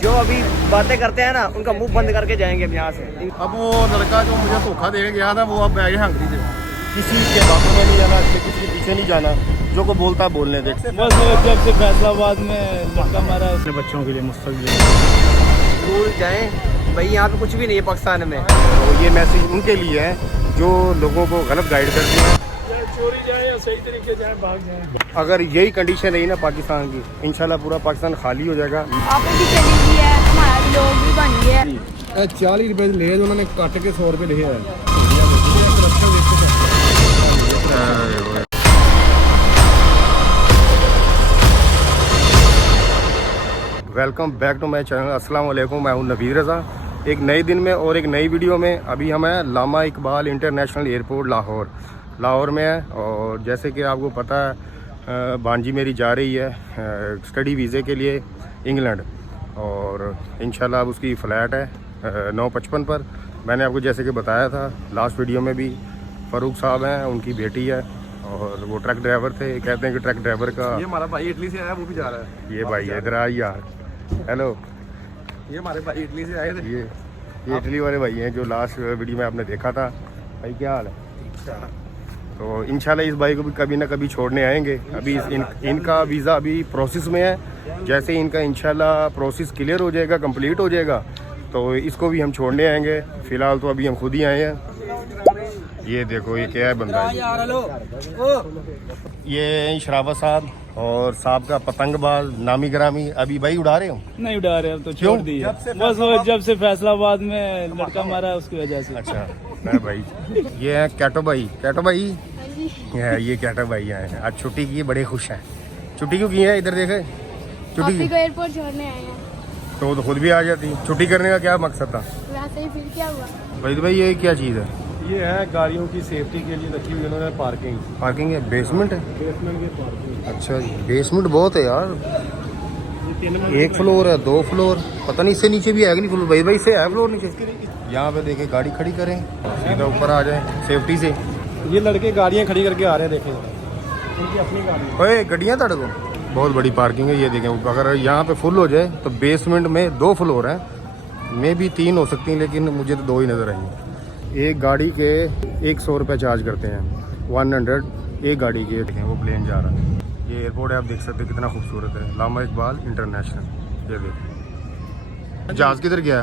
जो अभी बातें करते हैं ना उनका मुंह बंद करके जाएंगे अब यहाँ से। अब वो लड़का जो मुझे धोखा दे गया था वो अब बैग हंगरी से किसी के बातों में नहीं जाना, किसी के पीछे नहीं जाना, जो को बोलता है बोलने दे। बस जब से फैसलाबाद में लड़का मारा अपने बच्चों के लिए मुस्तकबिल दूर जाएं भाई, यहाँ पे कुछ भी नहीं है पाकिस्तान में। तो ये मैसेज उनके लिए है जो लोगों को गलत गाइड करते हैं। चोरी जाए या सही तरीके जाए, भाग जाए। अगर यही कंडीशन रही ना पाकिस्तान की, इंशाल्लाह पूरा पाकिस्तान खाली हो जाएगा। आप भी चली गई है, हमारा लोग भी बन गया है। 40 रुपए ले उन्होंने काट के 100 रुपए लिखे है। Welcome back to my channel. अस्सलाम वालेकुम, मैं हूं नवीद रज़ा। एक नए दिन में और एक नई वीडियो में। अभी हम हैं लामा इकबाल इंटरनेशनल एयरपोर्ट लाहौर में है। और जैसे कि आपको पता है भांजी मेरी जा रही है स्टडी वीज़े के लिए इंग्लैंड, और इंशाल्लाह अब उसकी फ़्लाइट है 9:55 पर। मैंने आपको जैसे कि बताया था लास्ट वीडियो में भी, फ़ारूक साहब हैं, उनकी बेटी है और वो ट्रक ड्राइवर थे। कहते हैं कि ट्रक ड्राइवर का ये हमारा भाई इटली से आया, वो भी जा रहा है। ये भाई इधर आ यार, हेलो। ये हमारे भाई इटली से आए थे। ये इटली वाले भाई हैं जो लास्ट वीडियो में आपने देखा था। भाई क्या हाल है? तो इंशाल्लाह इस भाई को भी कभी ना कभी छोड़ने आएंगे। अभी इनका वीज़ा अभी प्रोसेस में है। जैसे इनका इंशाल्लाह प्रोसेस क्लियर हो जाएगा, कंप्लीट हो जाएगा, तो इसको भी हम छोड़ने आएंगे। फ़िलहाल तो अभी हम खुद ही आए हैं। ये देखो ये क्या है बंदा है। ये शरावत साहब और साहब का पतंगबाज नामी ग्रामी। अभी भाई उड़ा रहे हो? नहीं उड़ा रहे, अब तो छोड़ दी है। बस वो जब से फैसलाबाद में लड़का मारा उसकी वजह से। अच्छा मैं भाई, ये है कैटो भाई। ये कैटो भाई आए हैं, आज छुट्टी की, बड़े खुश हैं। छुट्टी क्यों की है? इधर देखे, छुट्टी को एयरपोर्ट छोड़ने आए हैं। तो खुद भी आ जाती। छुट्टी करने का क्या मकसद था? वैसे ही फिर क्या हुआ? भाई ये क्या चीज़ है? ये है गाड़ियों की सेफ्टी के लिए रखी हुई उन्होंने पार्किंग है, बेसमेंट है। बेसमेंट की पार्किंग। अच्छा जी, बेसमेंट बहुत है यार। 1 फ्लोर है, 2 फ्लोर, पता नहीं इससे नीचे भी है कि नहीं फ्लोर। भाई इससे है फ्लोर नीचे? यहाँ पे देखे गाड़ी खड़ी करें, सीधा ऊपर आ जाए सेफ्टी से। ये लड़के गाड़ियाँ खड़ी करके आ रहे हैं, देखें उनकी अपनी गाड़ी। ओए गड्डियाँ तड़ को बहुत बड़ी पार्किंग है। ये देखें, अगर यहाँ पे फुल हो जाए तो बेसमेंट में 2 फ्लोर हैं, मे भी 3 हो सकती हैं, लेकिन मुझे तो 2 ही नज़र आई हैं। एक गाड़ी के 100 रुपये चार्ज करते हैं, 100 एक गाड़ी के। देखें वो प्लेन जा रहा है। ये एयरपोर्ट है, आप देख सकते हैं कितना खूबसूरत है, लामा इकबाल इंटरनेशनल। ये देखें जहाज़ किधर गया?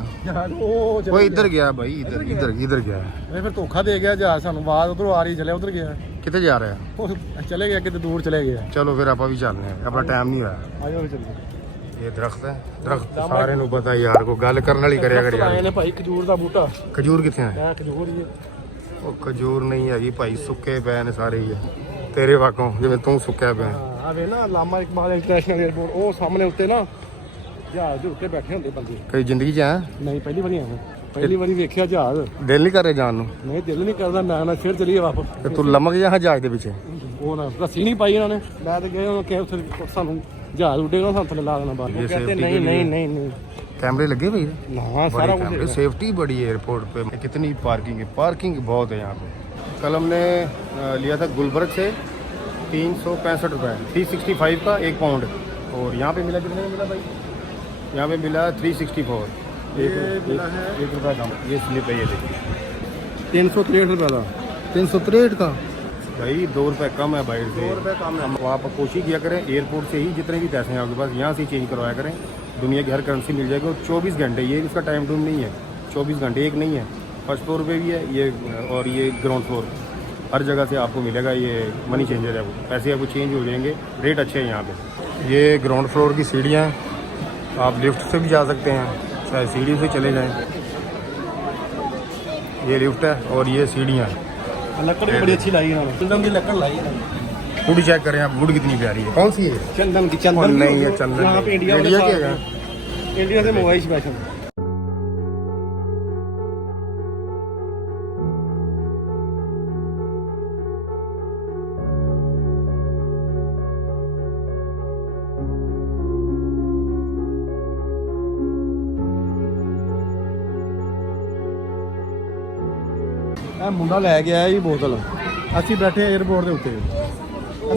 वो इधर गया भाई, इधर गया है। फिर धोखा दे गया जहाज सानू, आवाज उधर आ रही, चले उधर गया। कितने जा रहे हैं? वो चले गया, कितने दूर चले गया। चलो फिर आप भी चलने हैं, अपना टाइम नहीं हुआ। आयो चलिए। ये दरख्त है, दरख्त सारे नू पता यार को गल करने वाली करिया कर यार। भाई खजूर का बूटा। खजूर कितने है? खजूर ਉਹ ਖਜੂਰ ਨਹੀਂ ਹੈਗੀ ਭਾਈ, ਸੁੱਕੇ ਪਏ ਨੇ ਸਾਰੇ ਹੀ ਤੇਰੇ ਵਾਕੋਂ, ਜਿਵੇਂ ਤੂੰ ਸੁੱਕਿਆ ਪਿਆ। ਆ ਵੇ ਨਾ ਲਾਮਾ ਇਕਬਾਲ ਇੰਟਰਨੈਸ਼ਨਲ 에ਅਰਪੋਰਟ, ਉਹ ਸਾਹਮਣੇ ਉੱਤੇ ਨਾ ਜਹਾਜ਼ ਦੇ ਉੱਤੇ ਬੈਠੇ ਹੁੰਦੇ ਬੰਦੇ। ਕਈ ਜ਼ਿੰਦਗੀ 'ਚ ਆ? ਨਹੀਂ ਪਹਿਲੀ ਵਾਰੀ ਆਇਆ, ਪਹਿਲੀ ਵਾਰੀ ਵੇਖਿਆ ਜਹਾਜ਼। ਦਿਲ ਨਹੀਂ ਕਰ ਰਿਹਾ ਜਾਣ ਨੂੰ? ਨਹੀਂ ਦਿਲ ਨਹੀਂ ਕਰਦਾ, ਮੈਂ ਨਾ ਫਿਰ ਚਲੀਏ ਵਾਪਸ। ਤੇ ਤੂੰ ਲਮਕ ਜਾ ਜਹਾਜ਼ ਦੇ ਪਿੱਛੇ। ਉਹ ਨਾ ਰੱਸੀ ਨਹੀਂ ਪਾਈ ਉਹਨਾਂ ਨੇ, ਮੈਂ ਤਾਂ ਗਏ ਉਹਨਾਂ ਕਿ ਉੱਥੇ ਸਾਨੂੰ ਜਹਾਜ਼ ਉੱਡੇਗਾ, ਸਾਨੂੰ ਥੱਲੇ ਲਾ ਦੇਣਾ ਬਾਹਰ। ये ਕਹਿੰਦੇ safety ਨਹੀਂ के ਨਹੀਂ लिए। ਨਹੀਂ कैमरे लगे भाई? ना सारा कुछ। सेफ्टी बड़ी है एयरपोर्ट पे, कितनी पार्किंग है, पार्किंग बहुत है यहाँ पे। कल हमने लिया था गुलबर्ग से 365 रुपये, 365 का 1 पाउंड। और यहाँ पे मिला कितने में मिला भाई? यहाँ पे मिला 364। एक रुपया कम। ये स्लिप है, ये देखिए 363 रुपये का। 363 का भाई, 2 रुपये कम है बाहर से। 2 रुपये कम है। आप कोशिश किया करें एयरपोर्ट से ही जितने भी पैसे हैं आपके पास, यहाँ से चेंज करवाया करें। दुनिया की हर करेंसी मिल जाएगी। और 24 घंटे, ये इसका टाइम टूम नहीं है, 24 घंटे एक नहीं है। फर्स्ट फ्लोर पे भी है ये, और ये ग्राउंड फ्लोर, हर जगह से आपको मिलेगा। ये मनी चेंजर है, वो पैसे आपको चेंज हो जाएंगे। रेट अच्छे हैं यहाँ पे। ये ग्राउंड फ्लोर की सीढ़ियाँ, आप लिफ्ट से भी जा सकते हैं, चाहे सीढ़ी से चले जाएँ। ये लिफ्ट है और ये सीढ़ियाँ। लकड़ भी बड़ी अच्छी लाई है, चंदन की लकड़ लाई है। वुड चेक करें आप, वुड कितनी प्यारी है। कौन सी है? चंदन की। चंदन नहीं है, चंदन यहाँ पे इंडिया की है। इंडिया से मोबाइल स्पेशल। ਇਹ ਮੁੰਡਾ ਲੈ ਗਿਆ ਇਹ ਬੋਤਲ, ਅਸੀਂ ਬੈਠੇ 에ਅਰਪੋਰਟ ਦੇ ਉੱਤੇ।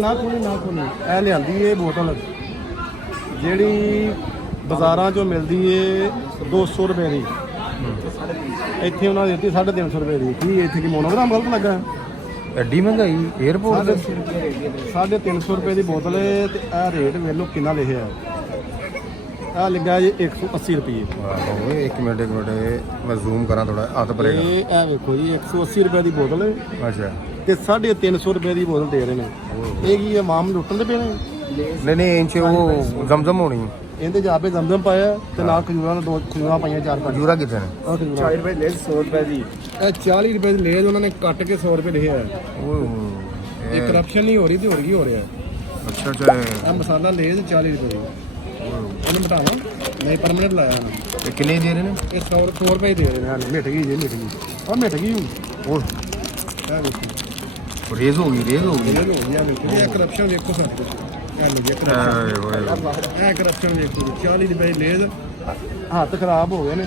ਨਾ ਖੋਲੀ ਇਹ ਲਿਆਂਦੀ ਇਹ ਬੋਤਲ, ਜਿਹੜੀ ਬਾਜ਼ਾਰਾਂ 'ਚੋਂ ਮਿਲਦੀ ਏ 200 ਰੁਪਏ ਦੀ, ਇੱਥੇ ਉਹਨਾਂ ਦੀ ਦਿੱਤੀ 350 ਰੁਪਏ ਦੀ। ਕੀ ਇੱਥੇ ਕੀ ਮੋਨੋਗ੍ਰਾਮ ਗਲਤ ਲੱਗਾ? ਐਡੀ ਮਹਿੰਗਾਈ 에어ਪੋਰਟ ਦੇ 350 ਰੁਪਏ ਦੀ ਬੋਤਲ ਹੈ ਤੇ ਇਹ ਰੇਟ ਵੇਖ ਲਓ ਕਿੰਨਾ ਲਿਖਿਆ ਹੈ। ਆ ਲਿਖਿਆ ਜੀ 180 ਰੁਪਏ। ਵਾਹ ਇੱਕ ਮਿੰਟ ਮੈਂ ਜ਼ੂਮ ਕਰਾਂ ਥੋੜਾ ਹੱਥ ਪਰੇਗਾ। ਇਹ ਵੇਖੋ ਜੀ 180 ਰੁਪਏ ਦੀ ਬੋਤਲ ਹੈ ਅੱਛਾ ਤੇ 350 ਰੁਪਏ ਦੀ ਬੋਤਲ ਦੇ ਰਹੇ ਨੇ। ਇਹ ਕੀ ਮਾਮ ਲੁੱਟਣ ਦੇ ਪਏ ਨੇ? ਨਹੀਂ ਇੰਚ ਉਹ ਜ਼ਮਜ਼ਮ ਹੋਣੀ। ਇਹਦੇ ਜਾ ਕੇ ਜ਼ਮਜ਼ਮ ਪਾਇਆ ਤੇ ਨਾਲ ਖਜੂਰਾਂ ਨੂੰ 2 ਖਜੂਰਾਂ ਪਾਈਆਂ 4 5। ਖਜੂਰਾ ਕਿੱਥੇ ਨੇ? 40 ਰੁਪਏ ਲੈ 100 ਰੁਪਏ ਦੀ। ਇਹ 40 ਰੁਪਏ ਦੀ ਲੇਜ਼ ਉਹਨਾਂ ਨੇ ਕੱਟ ਕੇ 100 ਰੁਪਏ ਲਿਖਿਆ ਹੈ। ਇਹ ਕਰਪਸ਼ਨ ਨਹੀਂ ਹੋ ਰਹੀ ਤੇ ਹੋਰ ਕੀ ਹੋ ਰਿਹਾ? ਅੱਛਾ ਅੱਛਾ ਇਹ ਮਸਾਲਾ ਲੇਜ਼ 40 ਰੁਪਏ ਦੀ। ਇਹਨੂੰ ਮਿਟਾਵਾਂ? ਨਹੀਂ ਪਰਮਾਨੈਂਟ ਲਾਇਆ ਉਹਨਾਂ ਨੇ। ਇਹ ਕਿੰਨੇ ਦੇ ਰਹੇ ਨੇ? ਇਹ 100 ਰੁਪਏ ਦੇ ਰਹੇ ਨੇ। ਮਿਟ ਗਈ ਜੀ, ਮਿਟ ਗਈ। ਉਹ ਮਿਟ ਗਈ ਹੁਣ। ਉਹ ਇਹ ਵੇਖੋ ਰੇਜ਼ ਹੋ ਗਈ ਇਹ ਹੋ ਗਿਆ। ਇਹ ਕਰਪਸ਼ਨ ਵੇਖੋ ਸਭ ਕੁਝ। ਇਹ ਨਹੀਂ ਕਰਪਸ਼ਨ। ਇਹ ਕਰਪਸ਼ਨ ਵੇਖੋ 40 ਰੁਪਏ ਲੇਜ਼। ਹੱਥ ਖਰਾਬ ਹੋ ਗਏ ਨੇ।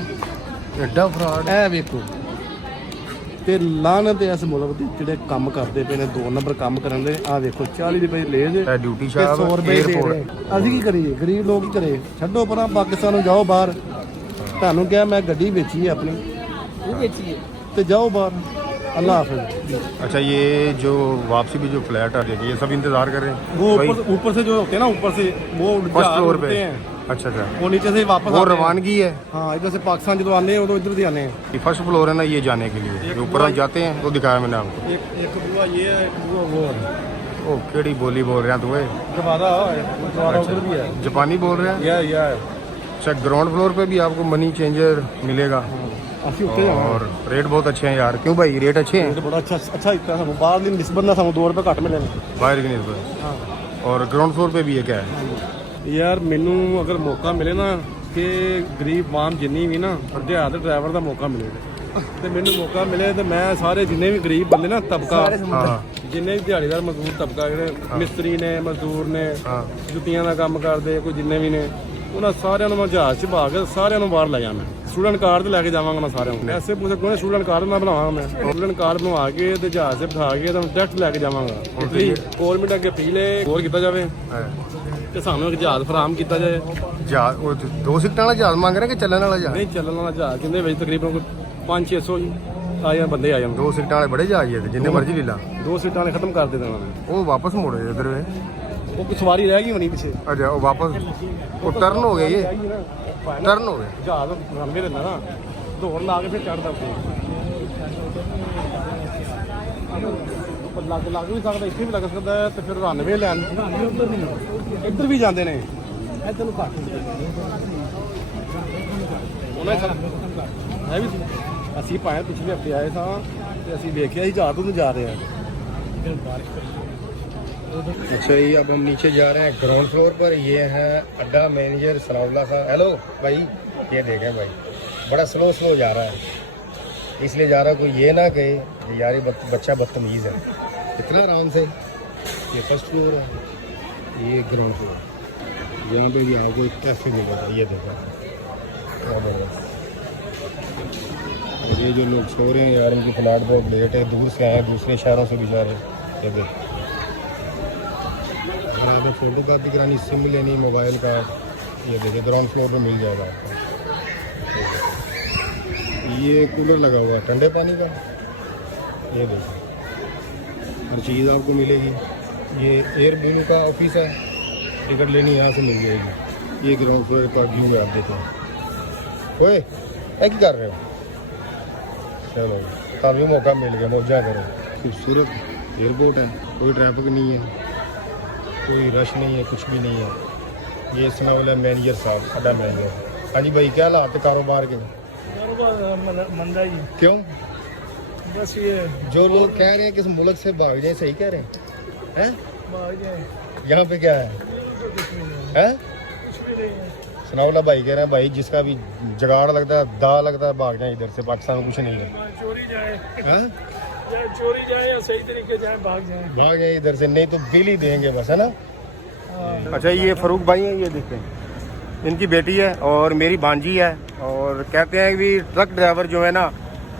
ਐਡਾ ਫਰਾਡ। ਇਹ ਵੇਖੋ ਤੇ ਲਾਹਨਤ ਇਸ ਮੁਲਕ ਦੇ ਜਿਹੜੇ ਕੰਮ ਕਰਦੇ ਪਏ ਨੇ 2 ਨੰਬਰ ਕੰਮ ਕਰਨ ਦੇ। ਆ ਵੇਖੋ 40 ਰੁਪਏ ਲੇਜ਼ ਇਹ ਡਿਊਟੀ ਤੇ ਸਾਹਿਬ 100 ਰੁਪਏ ਦੇ ਰਹੇ। ਅਸੀਂ ਕੀ ਕਰੀਏ? ਗਰੀਬ ਲੋਕ ਕੀ ਕਰੇ? ਛੱਡੋ ਪਰਾਂ, ਪਾਕਿਸਤਾਨ ਨੂੰ ਜਾਓ ਬਾਹਰ। ਤੁਹਾਨੂੰ ਕਿਹਾ ਮੈਂ ਗੱਡੀ ਵੇਚੀ ਹੈ ਆਪਣੀ, ਉਹ ਵੇਚੀ ਹੈ ਤੇ ਜਾਓ ਬਾਹਰ। अल्लाह हाफिज़। अच्छा ये जो वापसी भी जो फ्लैट आ जाएगी ये सब इंतजार कर रहे हैं? वो ऊपर से जो होते हैं ना, ऊपर से वो फर्स्ट फ्लोर पे हैं। अच्छा अच्छा वो नीचे से वापस वो आते हैं। रवानगी है। हाँ, इधर से पाकिस्तान जो आने हैं वो तो इधर से आने हैं। ये फर्स्ट फ्लोर है ना ये जाने के लिए, जो ऊपर जाते हैं वो दिखाया मैंने आपको। एक बुआ ये है, एक बुआ वो है। ओ केड़ी बोली बोल रहे हैं तुम्हें? गवारा उधर भी है। जापानी बोल रहे हैं? या अच्छा ग्राउंड फ्लोर पे भी आपको मनी चेंजर मिलेगा ਅਸੀਂ ਉੱਤੇ ਜਾਣਾ। और रेट बहुत अच्छे हैं यार। क्यों भाई रेट अच्छे हैं? ਬੜਾ ਅੱਛਾ ਦਿੱਤਾ ਸਾਨੂੰ। ਬਾਹਰ ਦੀ ਨਿਸਬਤ ਨਾਲ ਸਾਨੂੰ 2 ਰੁਪਏ ਘੱਟ ਮਿਲੇ ਨੇ बाहर की निस्बत। ਹਾਂ और ग्राउंड फ्लोर पे भी ये क्या है? ਯਾਰ ਮੈਨੂੰ ਅਗਰ ਮੌਕਾ ਮਿਲੇ ਨਾ ਕਿ ਗਰੀਬ ਆਮ ਜਿੰਨੀ ਵੀ ਨਾ ਦਿਹਾੜੀ ਡਰਾਈਵਰ ਦਾ ਮੌਕਾ ਮਿਲੇ ਤੇ ਮੈਨੂੰ ਮੌਕਾ ਮਿਲੇ ਤੇ ਮੈਂ ਸਾਰੇ ਜਿੰਨੇ ਵੀ ਗਰੀਬ ਬੰਦੇ ਨਾ ਤਬਕਾ, ਜਿੰਨੇ ਵੀ ਦਿਹਾੜੀਦਾਰ ਮਜ਼ਦੂਰ ਤਬਕਾ, ਜਿਹੜੇ ਮਿਸਤਰੀ ਨੇ, ਮਜ਼ਦੂਰ ਨੇ, ਜੁੱਤੀਆਂ ਦਾ ਕੰਮ ਕਰਦੇ, ਕੋਈ ਜਿੰਨੇ ਵੀ ਨੇ, ਉਹਨਾਂ ਸਾਰਿਆਂ ਨੂੰ ਮੈਂ ਜਹਾਜ਼ 'ਚ ਪਾ ਕੇ ਸਾਰਿਆਂ ਨੂੰ ਬਾਹਰ ਲੈ ਜਾਵਾਂ। ਸਟੂਡੈਂਟ ਕਾਰਡ ਤੇ ਲੈ ਕੇ ਜਾਵਾਂਗਾ ਮੈਂ ਸਾਰਿਆਂ ਨੂੰ। ਐਸੇ ਪੂਸੇ ਕੋਈ ਸਟੂਡੈਂਟ ਕਾਰਡ ਨਾ ਬਣਾਵਾਂਗਾ ਮੈਂ। ਸਟੂਡੈਂਟ ਕਾਰਡ ਬਣਵਾ ਕੇ ਤੇ ਜਹਾਜ਼ 'ਤੇ ਬਿਠਾ ਕੇ ਤਾਂ ਡਾਇਰੈਕਟ ਲੈ ਕੇ ਜਾਵਾਂਗਾ। ਇਟਲੀ ਗੌਰਮੈਂਟ ਅੱਗੇ ਪੀਲੇ ਗੌਰ ਕੀਤਾ ਜਾਵੇ ਤੇ ਸਾਨੂੰ ਇੱਕ ਜਹਾਜ਼ ਫਰਾਹਮ ਕੀਤਾ ਜਾਏ। जहाज वो 2 सीटर वाला जहाज मांग रहे हैं कि चलने वाला जहाज? ਨਹੀਂ ਚੱਲਣ ਵਾਲਾ ਜਹਾਜ਼ ਜਿਹਦੇ ਵਿੱਚ ਤਕਰੀਬਨ 500-600 ਆ ਜਾਂ ਬੰਦੇ ਆ ਜਾਣ। 2 सीटर वाले बड़े जहाज है जिन्ने मर्जी ले ला। 2 ਸੀਟਾਂ ਨੇ ਖਤਮ ਕਰ ਦੇਣਾ ਉਹਨਾਂ वो वापस मोड़े इधर में। ਨੇ। ਉਹ ਕੋਈ ਸਵਾਰੀ ਰਹਿ ਗਈ ਹੋਣੀ ਪਿੱਛੇ। अच्छा वो वापस वो टर्न हो गए, ये टर्न हो गए। ਜਹਾਜ਼ ਰਨਵੇ ਦਿੰਦਾ ਨਾ, ਦੌੜ ਲਾ ਕੇ ਫਿਰ ਚੜਦਾ ਉੱਤੇ। ਲੱਗ ਵੀ ਸਕਦਾ, ਇੱਥੇ ਵੀ ਲੱਗ ਸਕਦਾ ਹੈ ਤੇ ਫਿਰ ਰਨਵੇ ਲੈਣ ਇੱਧਰ ਵੀ ਜਾਂਦੇ ਨੇ। ਇੱਧਰ ਨੂੰ ਘੱਟ ਉਹਨਾਂ ਹੈ ਵੀ। ਅਸੀਂ ਭਾਵੇਂ ਪਿਛਲੇ ਹਫਤੇ ਆਏ ਸਾਂ ਤੇ ਅਸੀਂ ਵੇਖਿਆ ਸੀ ਜਹਾਜ਼ ਨੂੰ ਜਾ ਰਿਹਾ। अच्छा ये अब हम नीचे जा रहे हैं ग्राउंड फ्लोर पर। ये है अड्डा मैनेजर सनाउल्ला साहब। हेलो भाई, ये देखें भाई बड़ा स्लो जा रहा है, इसलिए जा रहा है। कोई ये ना कहे कि यार ये बच्चा बदतमीज़ है। इतना आराम से। ये फर्स्ट फ्लोर है, ये ग्राउंड फ्लोर। यहाँ पे भी आपको एक कैफे मिलेगा। ये देखो ये जो लोग सो रहे हैं यार, इनकी फ्लैट बहुत लेट है, दूर से आए हैं, दूसरे शहरों से बेचारे। ये देखो अगर आपने फ़ोटो कॉपी करानी, सिम लेनी, मोबाइल का, ये देखिए ग्राउंड फ्लोर पे मिल जाएगा आपको। ये कूलर लगा हुआ है ठंडे पानी का। ये देखिए हर चीज़ आपको मिलेगी। ये एयरबीन का ऑफिस है, टिकट लेनी यहाँ से मिल जाएगी। ये ग्राउंड फ्लोर का व्यू है, आप देखें। ओए क्या कर रहे हो? चलो तभी मौका मिल गया, मौजा करो। खूबसूरत एयरपोर्ट है, कोई ट्रैफिक नहीं है, कोई रश नहीं है, कुछ भी नहीं है। ये सनाउल्ला मैनेजर साहब, अड्डा मैनेजर। हाँ जी भाई, क्या हालात है कारोबार के? मंदा ही क्यों? बस ये जो लोग कह रहे हैं कि इस मुल्क से भाग जाए, सही कह रहे हैं? यहाँ पे क्या है? सनाउल्ला भाई कह रहे हैं भाई जिसका भी जुगाड़ लगता है, दा लगता है, भाग जाए इधर से, पाकिस्तान में कुछ नहीं है। चोरी जाए, हाँ? चोरी जाए या सही तरीके जाए, भाग जाए इधर से, नहीं तो बिल ही देंगे बस, है ना? अच्छा ये फरूक भाई हैं, ये देखते हैं, इनकी बेटी है और मेरी भांजी है। और कहते हैं कि ट्रक ड्राइवर जो है ना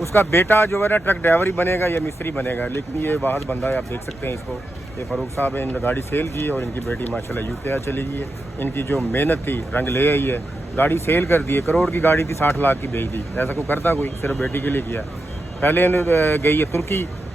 उसका बेटा जो है ना ट्रक ड्राइवर ही बनेगा या मिस्त्री बनेगा, लेकिन ये बाहर बंदा है, आप देख सकते हैं इसको। ये फारूक साहब है, इन्होंने गाड़ी सेल की है और इनकी बेटी माशाल्लाह यूके चली गई है। इनकी जो मेहनत थी रंग ले आई है, गाड़ी सेल कर दी है, करोड़ की गाड़ी थी 60 लाख की बेच दी। ऐसा कोई करता कोई, सिर्फ बेटी के लिए किया। पहले गई है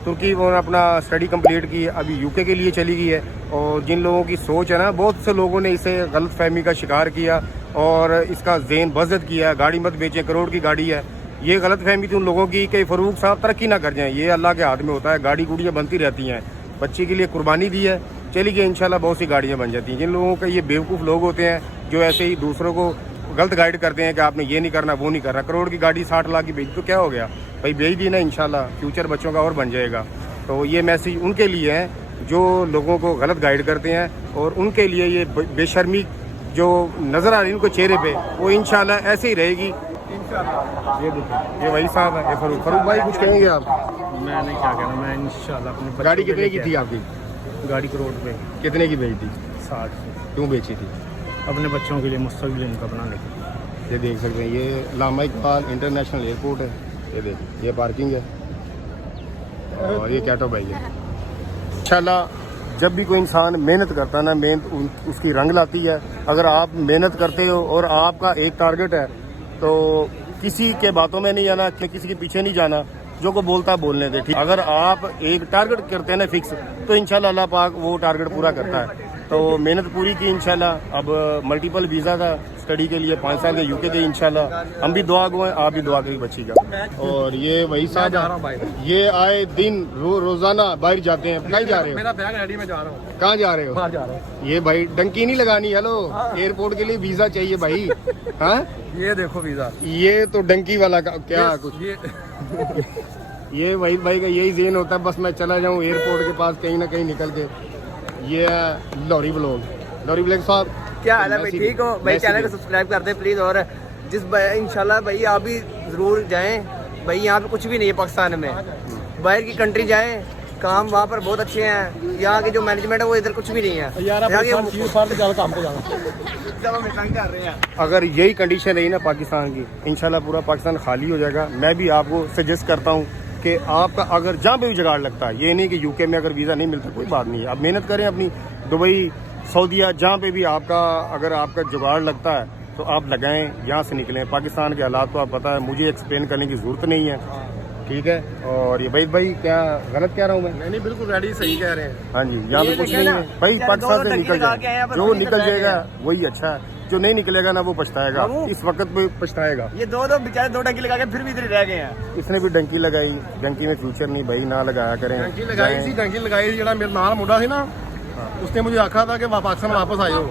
तुर्की उन्होंने अपना स्टडी कंप्लीट की है, अभी यूके के लिए चली गई है। और जिन लोगों की सोच है ना, बहुत से लोगों ने इसे गलत फहमी का शिकार किया और इसका ज़हन बज़द किया, गाड़ी मत बेचें, करोड़ की गाड़ी है। ये गलत फहमी थी उन लोगों की कि फ़ारूक साहब तरक्की ना कर जाएं, ये अल्लाह के हाथ में होता है, गाड़ी गुड़ियाँ बनती रहती हैं। बच्चे के लिए कुर्बानी दी है, चली गई, इंशाल्लाह बहुत सी गाड़ियाँ बन जाती हैं। जिन लोगों का ये बेवकूफ़ लोग होते हैं जो ऐसे ही दूसरों को गलत गाइड करते हैं कि आपने ये नहीं करना, वो नहीं करना, करोड़ की गाड़ी 60 लाख की बेच तो क्या हो गया भाई, बेच दी ना, इंशाल्लाह फ्यूचर बच्चों का और बन जाएगा। तो ये मैसेज उनके लिए है जो लोगों को गलत गाइड करते हैं, और उनके लिए ये बेशर्मी जो नज़र आ रही है उनको चेहरे पे, वो इंशाल्लाह ऐसे ही रहेगी इंशाल्लाह। ये देखिए, ये वही साहब है, ये फारूक भाई कुछ कहेंगे आप? मैं नहीं क्या कहना, मैं इंशाल्लाह अपने गाड़ी कितने की थी आपकी? गाड़ी करोड़ पे कितने की बेची थी? 60। क्यों बेची थी? अपने बच्चों के लिए, मुस्तकबिल इनका बनाने के लिए। ये देख सकते हैं, ये लामा इकबाल इंटरनेशनल एयरपोर्ट है। ये देखिए, ये पार्किंग है और ये कैटो भाई है। इंशाल्लाह जब भी कोई इंसान मेहनत करता है ना, मेहनत उसकी रंग लाती है। अगर आप मेहनत करते हो और आपका एक टारगेट है तो किसी के बातों में नहीं आना, किसी के पीछे नहीं जाना, जो को बोलता है बोलने दे, ठीक। अगर आप एक टारगेट करते हैं ना फिक्स, तो इंशाल्लाह अल्लाह पाक वो टारगेट पूरा करता है। तो मेहनत पूरी की इंशाल्लाह। अब मल्टीपल वीज़ा था स्टडी के लिए, 5 साल के यूके के, इंशाल्लाह हम भी दुआ गो हैं, आप भी दुआ करिए बच्ची का। और ये वही साहब, ये आए दिन रोजाना बाहर जाते हैं। कहीं जा रहे हो? मेरा बैग रेडी, मैं जा रहा हूँ। कहाँ जा रहे हो? बाहर जा रहा हूँ। ये भाई डंकी नहीं लगानी, हेलो एयरपोर्ट के लिए वीज़ा चाहिए भाई। हाँ ये देखो वीज़ा, ये तो डंकी वाला का क्या कुछ ये वही भाई का यही ज़हन होता है, बस मैं चला जाऊँ एयरपोर्ट के पास कहीं ना कहीं निकल के। ये है लॉरी ब्लॉग साहब, क्या हाल है भाई, ठीक हो भाई? चैनल को सब्सक्राइब कर दे प्लीज़। और इंशाल्लाह भाई आप भी ज़रूर जाएं भाई, यहाँ पे कुछ भी नहीं है पाकिस्तान में, बाहर की कंट्री जाएं, काम वहाँ पर बहुत अच्छे हैं। यहाँ की जो मैनेजमेंट है वो इधर कुछ भी नहीं है। अगर यही कंडीशन रही ना पाकिस्तान की, इंशाल्लाह पूरा पाकिस्तान खाली हो जाएगा। मैं भी आपको सजेस्ट करता हूँ कि आपका अगर जहाँ पे भी जुगाड़ लगता है, ये नहीं कि यूके में अगर वीज़ा नहीं मिलता कोई बात नहीं है, आप मेहनत करें अपनी, दुबई, सऊदीया, जहाँ पे भी आपका अगर आपका जुगाड़ लगता है तो आप लगाएं, यहाँ से निकलें। पाकिस्तान के हालात तो आप पता है, मुझे एक्सप्लेन करने की ज़रूरत नहीं है, ठीक है। और ये भाई क्या गलत कह रहा हूँ मैं? नहीं बिल्कुल रेडी, सही कह रहे हैं। हाँ जी, यहाँ पे कुछ नहीं है भाई, पाकिस्तान से निकल जाए, जो निकल जाएगा वही अच्छा है, जो नहीं निकलेगा ना वो पछताएगा, इस वक्त पे पछताएगा। ये दो बेचारे 2 डंकी लगा के फिर भी इधर रह गए हैं। इसने भी डंकी लगाई, डंकी में फ्यूचर नहीं भाई, ना लगाया करें। डंकी लगाई थी, जरा मेरे नाल मुंडा थी ना, उसने मुझे आखा था कि पाकिस्तान वापस आए हो।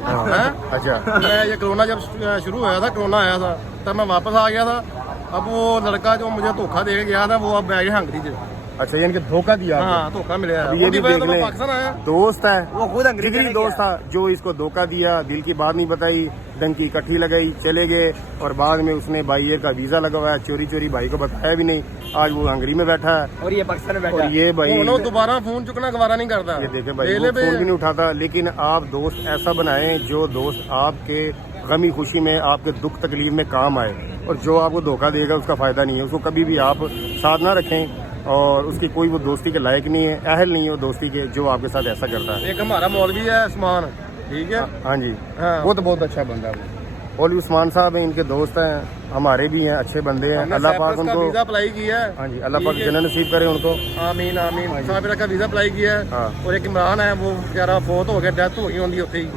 अच्छा, मैं ये कोरोना जब शुरू हुआ था, कोरोना आया था, तब मैं वापस आ गया था। अब वो लड़का जो मुझे धोखा दे गया था, वो अब मैं हंगरी से। अच्छा, यानी कि धोखा दिया? हाँ, धोखा मिला है। ये भी देख लें, पाकिस्तान आया, दोस्त है वो खुद जिगरी दोस्त था जो इसको धोखा दिया, दिल की बात नहीं बताई, डंकी इकट्ठी लगाई, चले गए, और बाद में उसने भाई का वीजा लगवाया, चोरी भाई को बताया भी नहीं। आज वो हंगरी में बैठा है और ये पाकिस्तान में बैठा और ये भाई दोबारा फोन चुकना गवारा नहीं करता। ये देखे भाई, वो फोन भी नहीं उठाता। लेकिन आप दोस्त ऐसा बनाएं जो दोस्त आपके गमी खुशी में, आपके दुख तकलीफ में काम आए, और जो आपको धोखा देगा उसका फायदा नहीं है, उसको कभी भी आप साथ ना रखें, और उसकी कोई वो दोस्ती के लायक नहीं है, अहल नहीं है वो दोस्ती के, जो आपके साथ ऐसा करता है। एक हमारा मौलवी है उस्मान, ठीक है। हाँ जी, हाँ। वो तो बहुत अच्छा बंदा है। मौलवी उस्मान साहब हैं, इनके दोस्त हैं, हमारे भी हैं, अच्छे बंदे हैं। अल्लाह पाक उनको वीजा अप्लाई किया है। हाँ जी, अल्लाह पाक जन्नत नसीब करे उनको। आमीन आमीन। साबिरा का वीजा अप्लाई किया है। हाँ। और एक इमरान है, वो बेचारा फोत हो गया, डेथ हो गई उनकी उत्थे ही,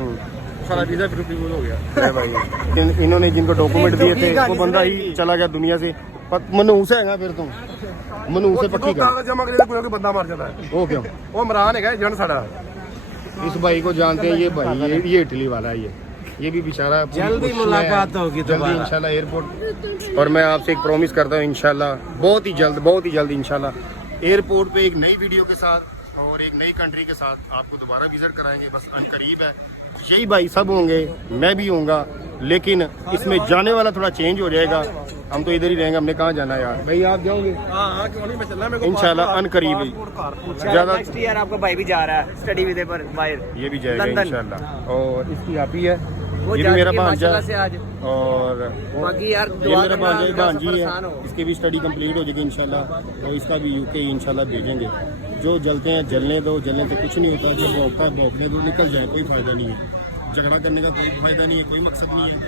सारा वीजा रिफ्यूज हो गया। भाई इन्होंने जिनको डॉक्यूमेंट दिए थे वो बंदा ही चला गया दुनिया से। मनूस है फिर तुम मनूस से पक्की कागज जमा करे कोई बंदा मर जाता है। वो क्यों? वो इमरान है जन साड़ा, इस भाई को जानते हैं, ये भाई ये इटली वाला है, ये भी बेचारा। जल्दी मुलाकात होगी जल्दी इंशाल्लाह एयरपोर्ट। और मैं आपसे एक प्रॉमिस करता हूँ इंशाल्लाह बहुत ही जल्द इंशाल्लाह एयरपोर्ट पे एक नई वीडियो के साथ और एक नई कंट्री के साथ आपको दोबारा विजिट कराएंगे। बस अनकरीब है, यही भाई सब होंगे, मैं भी होऊंगा, लेकिन इसमें जाने वाला थोड़ा चेंज हो जाएगा। हम तो इधर ही रहेंगे, हमने कहाँ जाना है यार? भाई आप जाओगे? हाँ क्यों नहीं, मैं चलना है इंशाल्लाह अनकरीब ही। ज्यादा नेक्स्ट ईयर आपका भाई भी जा रहा है स्टडी वीजे पर बाहर, ये भी जाएगा इंशाल्लाह। और इसकी आप ही है, वो ये जा भी मेरा चुकी है भांजा माशाल्लाह से आज। और बाकी यार ये दुआ मेरा करना भांजा उनका भांजी सफर है, आसान हो। इसकी भी स्टडी कंप्लीट हो जाएगी इंशाल्लाह और इसका भी यूके इंशाल्लाह भेजेंगे। जो जलते हैं जलने दो, जलने से कुछ नहीं होता, जब भौंकता है भौंकने दो, निकल जाए, कोई फ़ायदा नहीं है। झगड़ा करने का कोई फ़ायदा नहीं है, कोई मकसद नहीं है।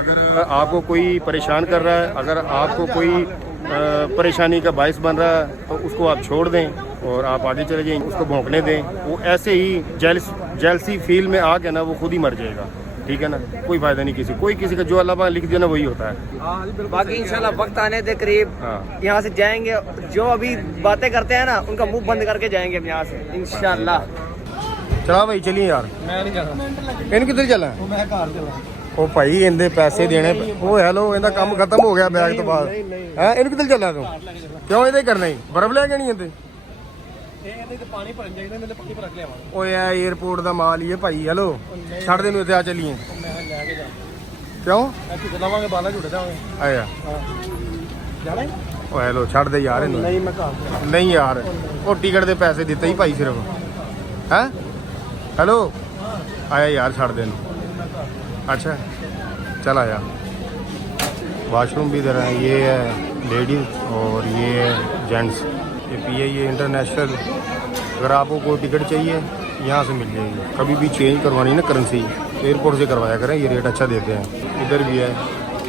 अगर आपको कोई परेशान कर रहा है, अगर आपको कोई परेशानी का बायस बन रहा है तो उसको आप छोड़ दें और आप आगे चले जाएं, उसको भौंकने दें। वो ऐसे ही जेलसी फील में आके ना वो खुद ही मर जाएगा, ठीक है ना। कोई फ़ायदा नहीं किसी का, जो अल्लाह पाक लिख दिया ना वही होता है। बाकी इंशाल्लाह वक्त आने दे करीब हाँ। यहाँ से जाएंगे, जो अभी बातें करते हैं ना उनका मुंह बंद करके जाएंगे हम यहाँ से इंशाल्लाह। चला भाई चलिए यार, मैं नहीं जाना, इन किधर चला मैं घर चला। ਉਹ ਭਾਈ ਇਹਦੇ ਪੈਸੇ ਦੇਣੇ ਉਹ ਹੈਲੋ ਇਹਦਾ ਕੰਮ ਖਤਮ ਹੋ ਗਿਆ ਬੈਗ ਤੋਂ ਬਾਅਦ ਹੈ ਇਹਨੂੰ ਕਿੱਧਰ ਚੱਲਾ ਤੂੰ ਕਿਉਂ ਇਹਦੇ ਕਰਨਾ ਹੀ ਬਰਫ਼ ਲੈ ਕੇ ਨਹੀਂ ਇਹਦੇ ਇਹਦੇ ਤੇ ਪਾਣੀ ਭਰਨ ਜਾਈਦਾ, ਮੈਂ ਪਾਣੀ ਭਰ ਕੇ ਲਿਆਵਾਂ। ਓਏ ਆ 에어ਪੋਰਟ ਦਾ ਮਾਲ ਹੀ ਹੈ ਭਾਈ ਹੈਲੋ ਛੱਡ ਦੇ ਨੂੰ ਇੱਥੇ ਆ ਚੱਲੀਏ ਮੈਂ ਲੈ ਕੇ ਜਾ, ਕਿਉਂ ਇੱਥੇ ਚਲਾਵਾਂਗੇ, ਬਾਲਾ ਝੂਟੇ ਜਾਵਾਂਗੇ। ਆਇਆ ਜਾਣਾ ਹੈ? ਓ ਹੈਲੋ ਛੱਡ ਦੇ ਯਾਰ ਇਹਨੂੰ ਨਹੀਂ ਮੈਂ ਘਰ ਨਹੀਂ ਯਾਰ ਉਹ ਟਿਕਟ ਦੇ ਪੈਸੇ ਦਿੱਤੇ ਹੀ ਭਾਈ ਸਿਰਫ ਹੈ ਹੈਲੋ ਆਇਆ ਯਾਰ ਛੱਡ ਦੇ ਇਹਨੂੰ अच्छा चल आया। वाशरूम भी इधर है, ये है लेडीज़ और ये है जेंट्स। ये PI ये इंटरनेशनल, अगर आपको कोई टिकट चाहिए यहाँ से मिल जाएगी। कभी भी चेंज करवानी ना करेंसी एयरपोर्ट से करवाया करें, ये रेट अच्छा देते हैं। इधर भी है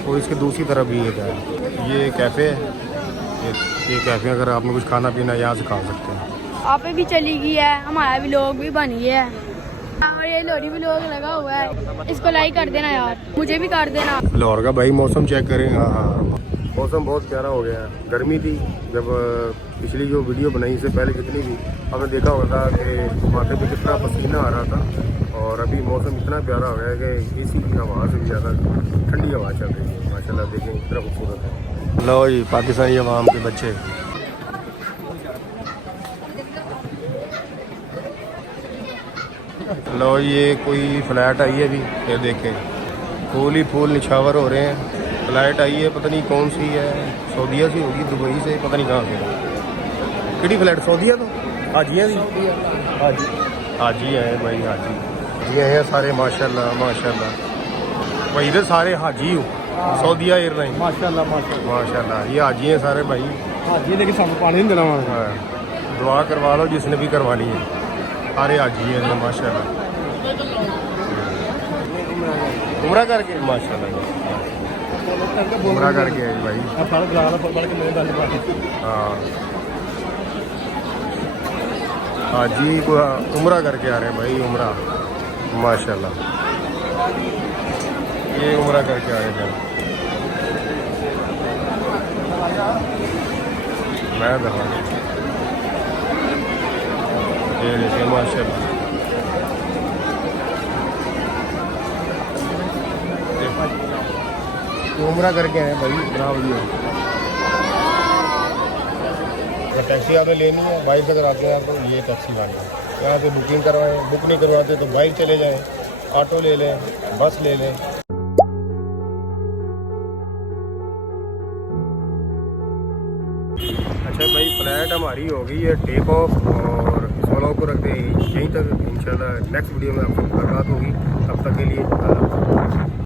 और इसके दूसरी तरफ भी एक है, ये कैफ़े है। ये कैफ़े अगर आपने कुछ खाना पीना यहाँ से खा सकते हैं। आप भी चली गई है, हमारा भी लोग भी बन गया है और ये लोरी भी लोग लगा हुआ है। इसको लाइक कर देना यार, मुझे भी कर देना। लाहौर का भाई मौसम चेक करें। हाँ मौसम बहुत प्यारा हो गया है। गर्मी थी जब पिछली जो वीडियो बनाई इससे पहले कितनी थी, आपने देखा होगा कि माथे पे कितना पसीना आ रहा था। और अभी मौसम इतना प्यारा हो गया है कि AC की हवा से भी ज़्यादा ठंडी हवा चल रही है माशाल्लाह। देखें कितना खूबसूरत है। लो जी पाकिस्तानी अवाम के बच्चे, लो ये कोई फ्लैट आई है अभी, ये देखें फूल ही फूल निछावर हो रहे हैं। फ्लैट आई है, पता नहीं कौन सी है, सऊदीया से होगी, दुबई से, पता नहीं कहाँ से। किड़ी फ्लैट सऊदीया तो हाजिया भी हाजी है भाई, हाजी ये है सारे माशाल्लाह माशाल्लाह। भाई इधर सारे हाजी हो, सऊदीया एयरलाइन माशाल्लाह माशाल्लाह माशाल्लाह। ये हाजी हैं सारे भाई। हाजी लेकिन सानू पानी नहीं देना वहाँ। हाँ, दुआ करवा लो जिसने भी करवानी है, सारे हाजी हैं माशाल्लाह। उमरा करके माशाल्लाह, उमरा करके है भाई। अब सारा ग्राहक पढ़ के मेरे दाल पानी। हाँ हाजी को उमरा करके आ रहे हैं भाई, उमरा माशाल्लाह। ये उमरा करके आ रहे हैं। मैं दफा ये देखिए माशाल्लाह, उमरा करके आए भाई, बना वीडियो। अगर टैक्सी आपने लेनी है बाइक से, अगर आते हैं तो ये टैक्सी वाले यहाँ से बुकिंग करवाएं, बुक नहीं करवाते तो बाइक चले जाएं, ऑटो ले लें, बस ले लें। अच्छा भाई फ्लाइट हमारी हो गई है टेक ऑफ और इस व्लॉग को रखते हैं यहीं तक। इंशाल्लाह नेक्स्ट वीडियो में आपको मुलाकात होगी, तब तक के लिए